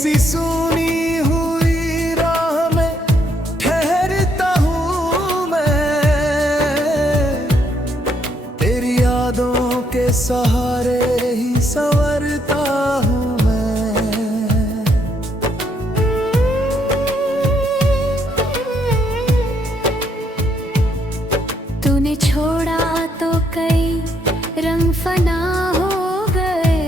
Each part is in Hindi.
किसी सुनी हुई राह में ठहरता हूँ मैं, तेरी यादों के सहारे ही संवरता हूँ मैं। तूने छोड़ा तो कई रंग फना हो गए,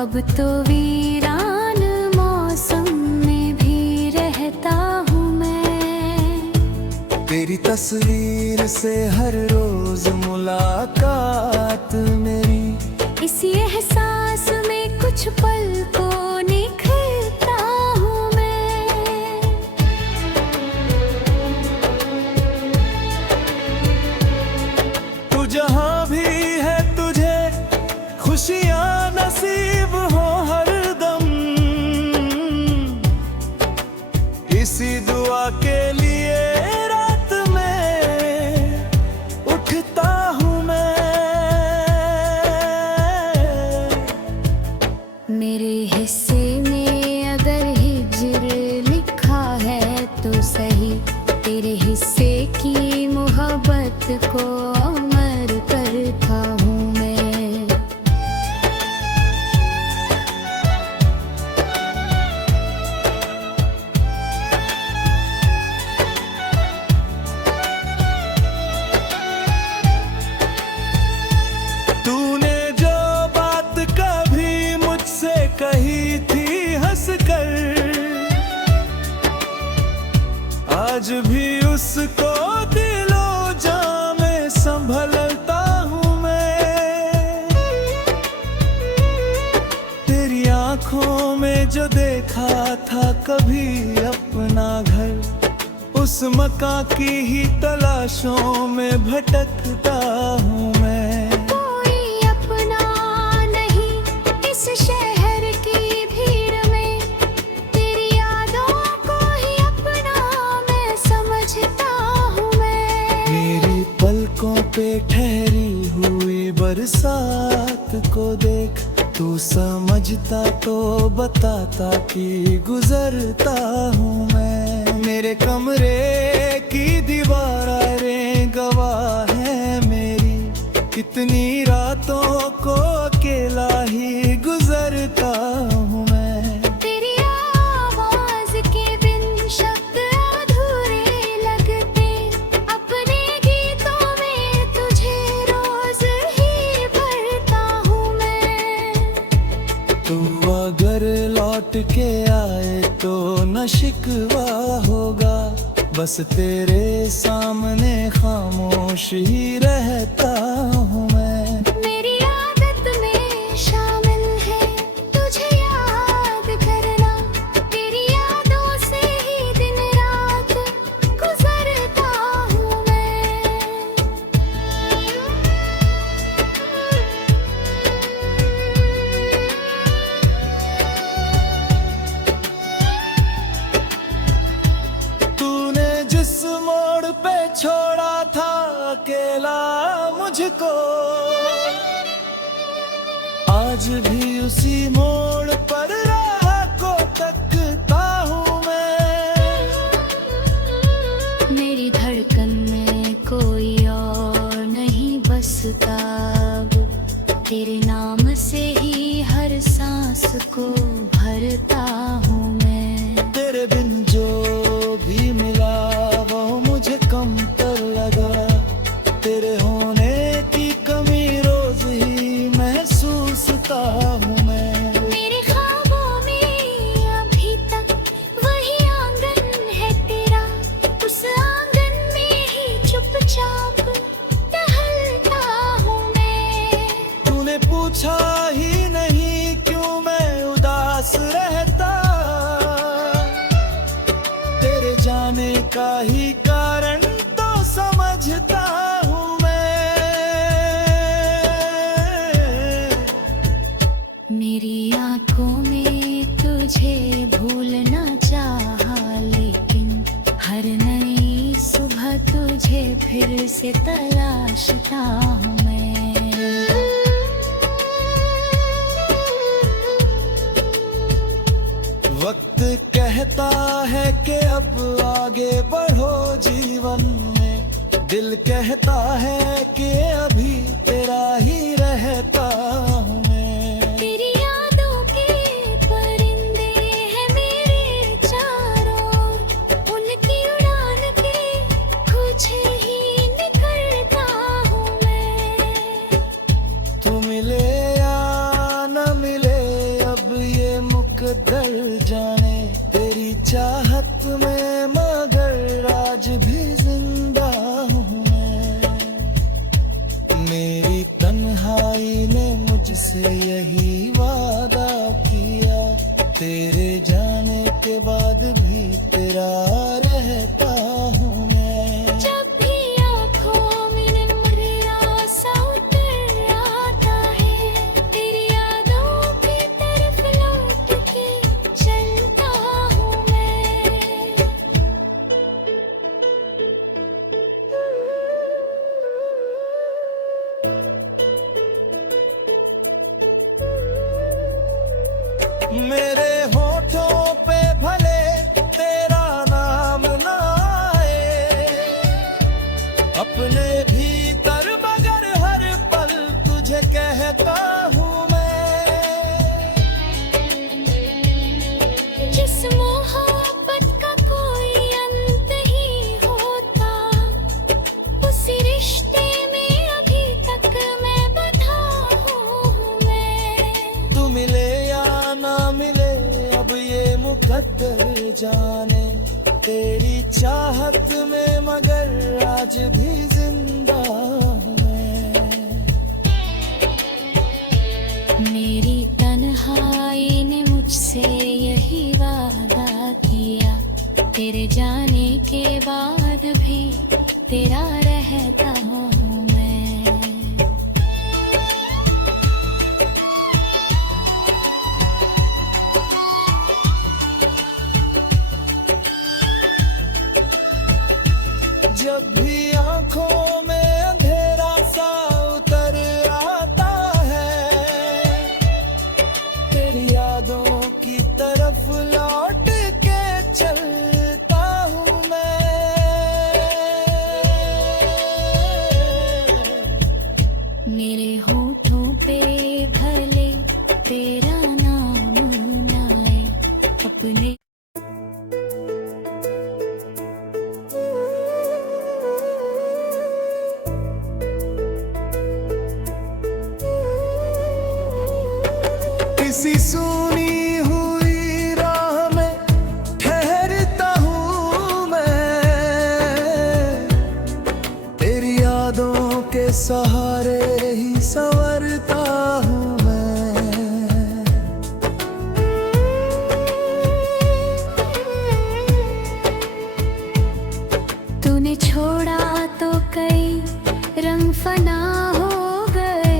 अब तो वीरान मौसम में भी रहता हूँ मैं। तेरी तस्वीर से हर रोज मुलाकात मेरी, इसी एहसास में कुछ पल को निखरता हूँ मैं। तू जहाँ भी है तुझे खुशियाँ नसीब हो हरदम, इसी दुआ के लिए रात में उठता हूँ मैं। मेरे हिस्से में अगर हिज्र लिखा है तो सही, तेरे हिस्से की मोहब्बत को अमर करता हूँ मैं। तूने जो बात कभी मुझसे कही थी हंसकर, आज भी उसको दिलो जां में संभलता हूँ मैं। तेरी आंखों में जो देखा था कभी अपना घर, उस मकां की ही तलाशों में भटकता हूँ मैं। कोई अपना नहीं इस शहर की भीड़ में, तेरी यादों को ही अपना मैं समझता हूँ मैं। मेरी पलकों पे ठहरी हुई बरसात को देख, तू समझता तो बताता कि गुजरता हूँ मैं। मेरे कमरे की दीवारें गवाह है मेरी, कितनी रातों को अकेला ही गुजरता हूँ मैं। तेरी आवाज के बिन शब्द अधूरे लगते, अपने गीतों में तुझे रोज ही भरता हूँ मैं। तू अगर लौट के आए तो न शिकवा होगा, बस तेरे सामने खामोश ही रहता हूँ मैं। मेरी आदत में शामिल है तुझे याद करना, तेरी यादों से ही दिन रात गुजरता हूँ मैं। तूने जिस मोड़ पे छोड़ा था अकेला मुझको, आज भी उसी मोड़ पर राह को तकता हूँ मैं। मेरी धड़कन में कोई और नहीं बसता अब, तेरे नाम से ही हर सांस को भरता हूँ मैं। तेरे बिन जो भी मिला वो मुझे कम तर लगा, तेरे होने की कमी रोज ही महसूसता हूँ मैं। मेरे ख्वाबों में अभी तक वही आंगन है तेरा, उस आंगन में ही चुपचाप टहलता हूँ मैं। तूने पूछा ही नहीं क्यों मैं उदास रहता, तेरे जाने का ही कारण तो समझता हूँ मैं। मेरी आंखों में तुझे भूलना चाहा, लेकिन हर नई सुबह तुझे फिर से तलाशता हूँ मैं। वक्त कहता है कि अब आगे बढ़ो जीवन में, दिल कहता है कि अभी तेरा ही रहता हूँ मैं। तेरी यादों के परिंदे हैं मेरे चारों ओर, उनकी उड़ान के कुछ ही निकलता हूँ मैं। तू मिले या न मिले अब ये मुकद्दर जाने, तेरी चाहत में मगर आज भी जिंदा हूँ मैं। मेरी तन्हाई ने मुझसे यही वादा किया, तेरे जाने के बाद भी तेरा रहता हूँ मैं। जब भी आँखों में नमरिया सा उतर आता है, तेरी यादों की तरफ लौट के चलता हूँ मैं। मेरे होठों पे भले तेरा नाम ना आए, अपने भीतर मगर हर पल तुझे कहता हूँ मैं। जिस मोहब्बत का कोई अंत ही होता, उसी रिश्ते में अभी तक मैं बंधा हूँ मैं। तू मिले या ना मिले अब ये मुकद्दर जाने, तेरी चाहत में मगर आज भी जिंदा हूँ मैं। मेरी तन्हाई ने मुझसे यही वादा किया, तेरे जाने के बाद भी तेरा रहता हूँ मैं। जब भी आंखों में अंधेरा सा उतर आता है, तेरी यादों की तरफ लौट के चलता हूँ मैं। मेरे होठों पे भले तेरा नाम ना आए, अपने किसी सुनी हुई राह में ठहरता हूँ मैं, तेरी यादों के सहारे ही संवरता हूँ मैं। तूने छोड़ा तो कई रंग फना हो गए,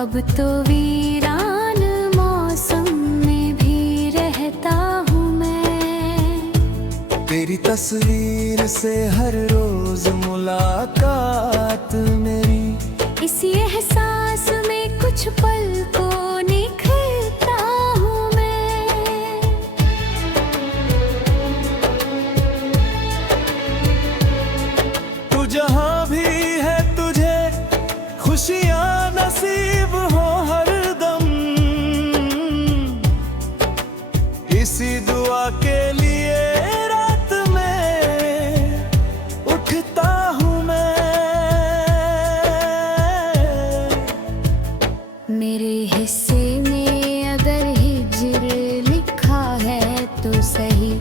अब तो वीरान मौसम में भी रहता हूँ मैं। तेरी तस्वीर से हर रोज मुलाकात मेरी, इसी एहसास में कुछ पल को निखरता हूँ मैं। तू जहाँ भी है तुझे खुशियाँ नसीब हो हरदम, इसी दुआ के लिए रात में उठता हूँ मैं। मेरे हिस्से में अगर हिज्र लिखा है तो सही,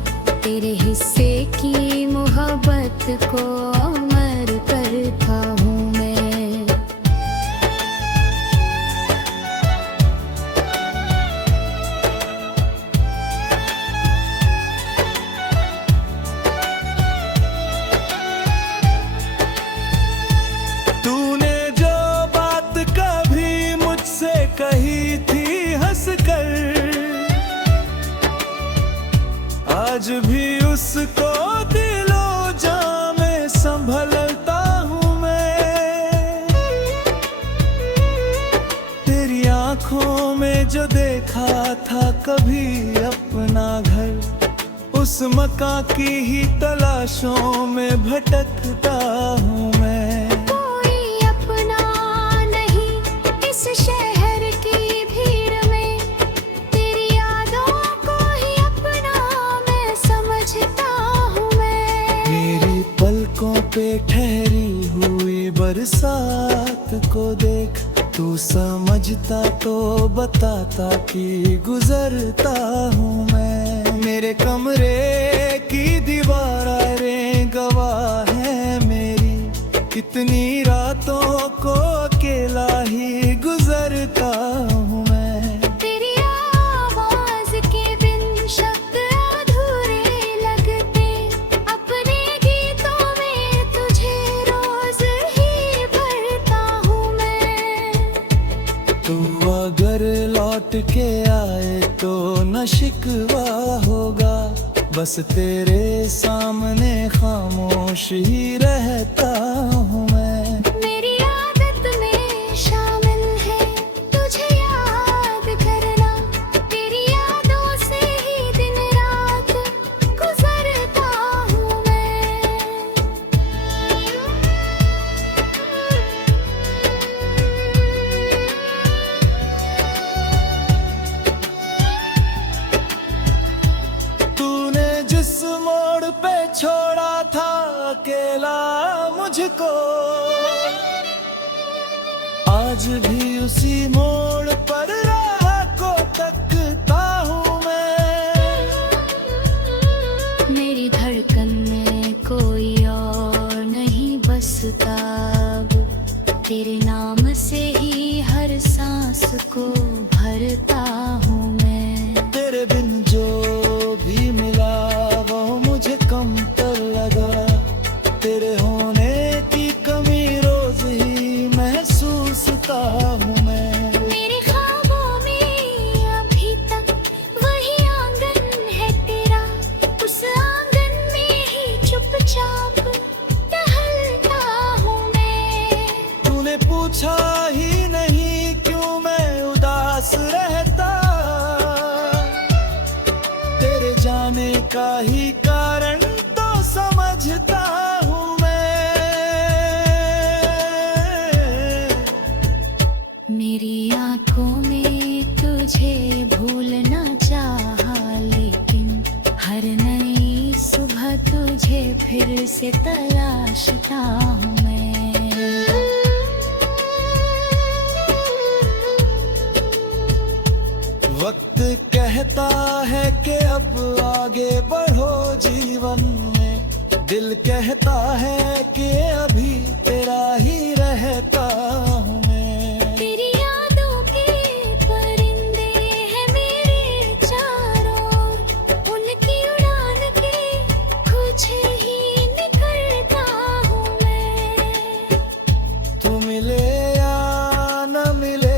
तेरे हिस्से की मोहब्बत को अमर करता हूँ मैं। तूने जो बात कभी मुझसे कही थी हंसकर, आज भी उसको दिलो जां में संभलता हूँ मैं। तेरी आंखों में जो जो देखा था कभी अपना घर, उस मकां की ही तलाशों में भटकता हूँ मैं। कोई अपना नहीं इस शहर की भीड़ में, तेरी यादों को ही अपना मैं समझता हूँ मैं। मेरी पलकों पे ठहरी हुई बरसात को देख, तू समझता तो बताता कि गुजरता हूँ मैं। मेरे कमरे की दीवारें गवाह है मेरी, कितनी रातों को अकेला ही गुजरता हूँ मैं। तेरी आवाज के बिन शब्द अधूरे लगते, अपने गीतों में तुझे रोज ही भरता हूँ मैं। तू अगर लौट के आए तो न शिकवा होगा, बस तेरे सामने खामोश ही रहता हूँ मैं। मेरी आदत में शामिल है तुझे याद करना, तेरी यादों से ही दिन रात गुजरता हूँ मैं। तूने जिस मोड़ पे छोड़ा था अकेला मुझको, आज भी उसी मोड़ पर राह को तकता हूँ मैं। मेरी धड़कन में कोई और नहीं बसता अब, तेरे नाम से ही हर सांस को भरता हूँ मैं। तेरे बिन जो भी मिला वो मुझे कम तर लगा, तेरे होने की कमी रोज ही महसूसता हूँ मैं। मेरे ख्वाबों में अभी तक वही आंगन है तेरा, उस आंगन में ही चुपचाप टहलता हूँ मैं। तूने पूछा ही नहीं क्यों मैं उदास रहता, तेरे जाने का ही कारण तो समझता हूँ मैं। मेरी आंखों में तुझे भूलना चाहा, लेकिन हर नई सुबह तुझे फिर से तलाशता हूँ मैं। वक्त कहता है कि अब आगे बढ़ो जीवन में, दिल कहता है कि अभी तेरा ही रहता हूँ मैं। तेरी यादों के परिंदे हैं मेरे चारों ओर, उनकी उड़ान के कुछ ही निकलता हूँ मैं। तू मिले या न मिले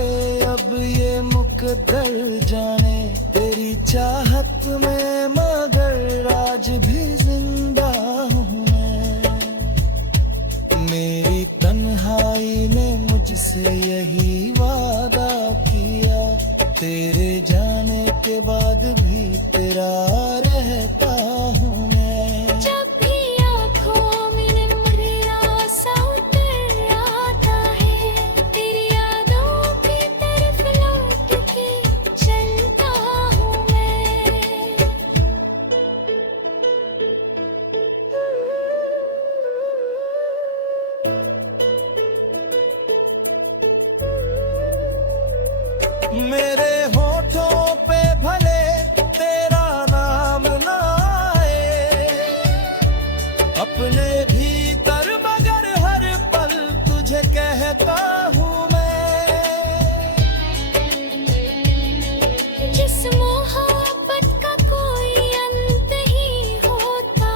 अब ये मुकद्दर जाने, तेरी चाहत में मगर आज भी जिंदा हूँ मैं। मेरी तन्हाई ने मुझसे यही वादा किया, तेरे जाने के बाद भी तेरा रहता हूँ मैं। जब भी आँखों में नमूना सा उतर आता है, तेरी यादों की तरफ लौट के चलता हूँ मैं। मेरे होठों पे भले तेरा नाम ना आए, अपने भीतर मगर हर पल तुझे कहता हूँ मैं। जिस मोहब्बत का कोई अंत ही होता,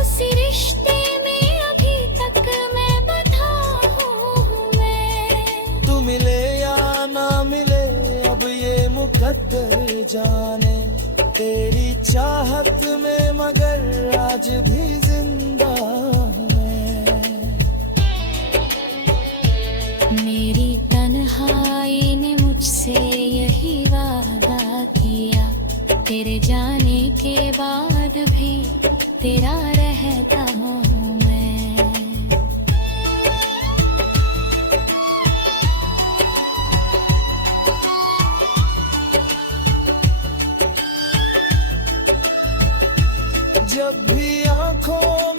उसी रिश्ते में अभी तक मैं बंधा हूँ मैं। तू मिले या ना मिले अब ये मुकद्दर जाने, तेरी चाहत में मगर आज भी जिंदा हूँ मैं। मेरी तन्हाई ने मुझसे यही यही वादा किया, तेरे जाने के बाद भी तेरा रहता हूँ मैं। जब भी आंखों